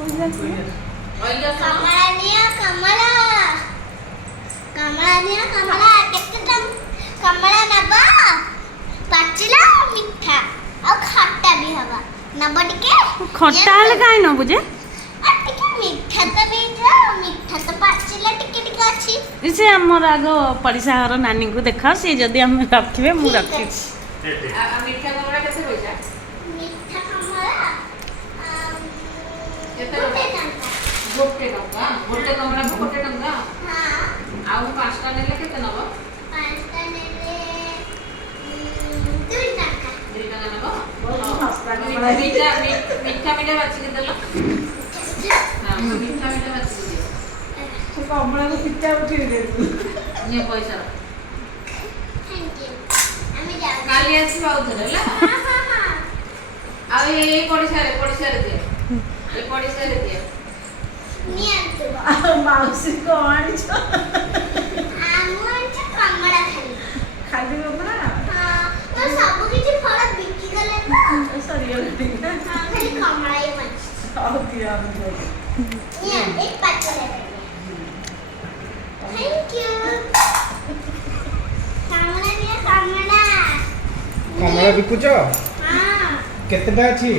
कमला निया कमला कमला निया कमला केते टम कमला नबा पाचिला मिठा और खट्टा भी हवा नबा टिके खट्टा हेले काई न बुझे आ टिके मिठा तो नहीं जा मिठा तो पाचिला टिके टिके अछि से हमर आगो पड़िसा घर नानी को देखा से जदी हम रखिबे मु रखि मिठा कमला केते पैसा मिठा कमला केते गोटे कमला को गोटे टंका हां आउ पांचटा नेले केते नबो पांचटा नेले 2 टका 2 टका नबो मीठा मीठा मीठा बाची के देलो हां मीठा मीठा बाची के कमला को पिच्चा उठी दे ये पैसा थैंक यू आमी जा काली आसी पाउथले ला आ ए पड़िसा रे दे ए पड़िसा रे दे नियंतु माउसी को आनिछ आमुच कमला खाली खाली कमला हां तो सब किछि फरक बिकी गले ना सॉरी ठीक है हां खाली कमला ही बच आओ दिया मुझे ये एक पाचले थैंक यू कमला निया कमला कमला बिकुच हां केतेटा अछि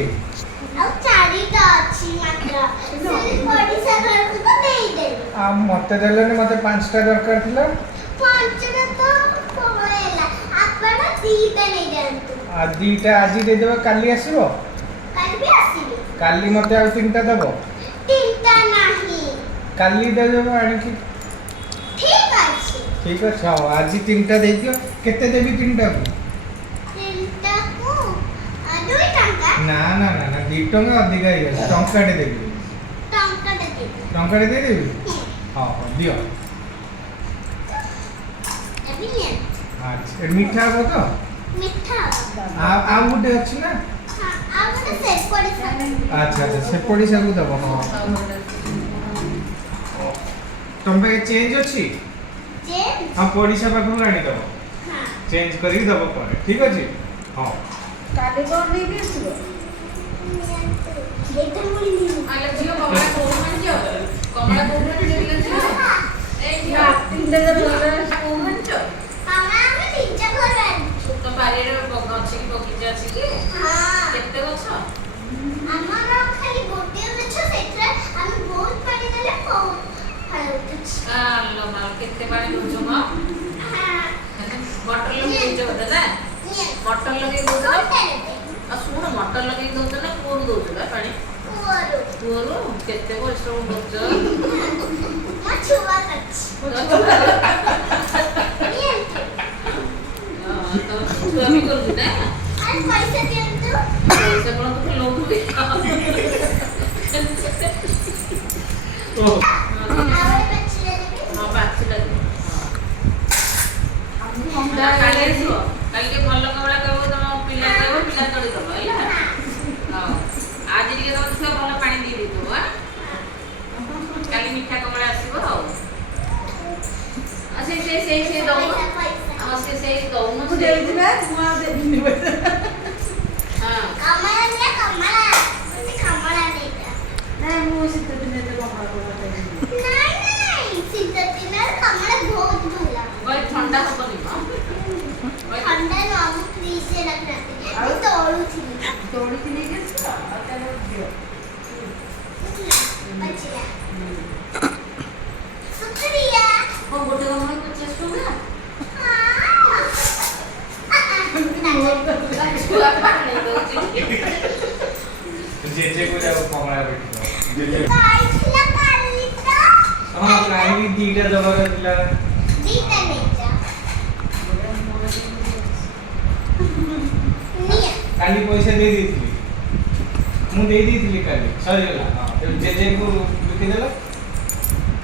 ଆଉ ଚାରିଟା ଅଛି ମାତ୍ର ସେ ପଡ଼ିଶା ଘରକୁ ତ ଦେଇଦେଲି आ मते देलेनी मते 5टा दरकार थिला ପାଞ୍ଚଟା ତ ପଳେଇଲା ଆପଣ ଦିଟା ନେଇଯାଆନ୍ତୁ आ दीटा आजि दे देबा काली आसीबो କାଲି ବି ଆସିବେ काली मते आ 3टा दबो ତିନିଟା ନାହିଁ काली दे देबो आनी की ଠିକ ଅଛି ठीक है छाओ आज 3टा दे दियो केते देबी 3टा को ତିନିଟାକୁ 2 ଟଙ୍କା ना ନା 2 टंका अधिक आइ गला टंकाटे देबी ଟଙ୍କାଟା ଦେବି टंकाटे दे देबी हां दियो ଏବେ ନିଅ अच्छा मीठा हो तो ମିଠା आ गुटे अछि ना ହଁ ଆଉ ଗୋଟେ ସେ ପଡ଼ିଶା अच्छा अच्छा से पड़िसा को दबो हां तुम पे चेंज अछि ଯେ हम पड़िसा पाखु आनी दबो ହଁ चेंज करी दबो पर ठीक अछि हां काली को नहीं भी आसीबो ନିଅନ୍ତୁ ଏଇଟା ମୁଁ ନିଅ आले जियो कमला कोमन जियो कमला कोमन जियो ए जियो तीन दे बोले कोमन जियो କମଳା ଆମେ ନିଜ ଘରୁ ଆଣିଛୁ तो बारिरे गछि की बगीचा अछि की ହଁ केते गछ ଆମର ଖାଲି ଗୋଟିଏ ଗଛ ସେଥିରେ ଆମେ ବହୁତ ପାଣି ଦେଲେ ବହୁତ ଫଳ ଉଠୁଛି आलो माल केते पानी दउछ म ହଁ मटर लगे दउछ ना ନିଅ मटर लगे दउछ ଗୋଟେ ନେବେ आ सुन मटर लगे दउछ ना कोन दउछ बा पानी କୁଅରୁ तोरो केते परिश्रम दउछ ମୋ ଛୁଆ କରିଛି ନିଅନ୍ତୁ तो तू भी कर दे ना ଆରେ ପଇସା ଦିଅନ୍ତୁ पैसा कोन तो लोग दे ओ ଆଉ ଏ ବାଛିଲେ ଦେବେ हां बात लगे काली आसीबो काली के भल कमला कहबो तम पिला कहबो पिला तोड़ी दबो हैला हां आज ଟିକେ ତମ ଛୁଆ ଭଲ ପାଣି ଦେଇ ଦେଇଥିବ କାଲି ମିଠା କମଳା ଆସିବ ଆଉ ସେ ଦଉନ ପଇସା ପଇସା ଆଉ ସେ ଦଉନ ମୁଁ ଦେଉଚି ନା ମୁଁ ଆଉ ଦେବିନି ହଁ କମଳା ନିଅ କମଳା ମୋତେ କମଳା ନେଇଯା ନା ମୁଁ ଶୀତ ଦିନେ ତ କମଳା କୋଟା ଦେବି ନାଇଁ ନାଇଁ ଶୀତ ଦିନରେ କମଳା ବହୁତ ଭଲ ଗଇ ଥଣ୍ଡା ହବନି ଥଣ୍ଡା ନୁହଁ ମୁଁ ଫ୍ରିଜରେ ରଖିନଥିଲି ମୁଁ ତୋଳୁଥିଲି ତୋଳିକି ନେଇକି ଆସିବ ଆଉ ତାହେଲେ ଦିଅ ବାଛିଲା ଶୁକ୍ରିୟା କଣ ଗୋଟେ କମଳା 50 ଟଙ୍କା ଛୁଆ ପାଣି ଦଉଚି जे को जाओ कमला बेटी जे ପାଇଥିଲା କାଲି ତ हां काली दीटा दबार दिला ଦିଟା ନେଇଯା ନିଅ काली पैसा दे देथली मु दे देथली काली सरी गला हां जे को बिके देला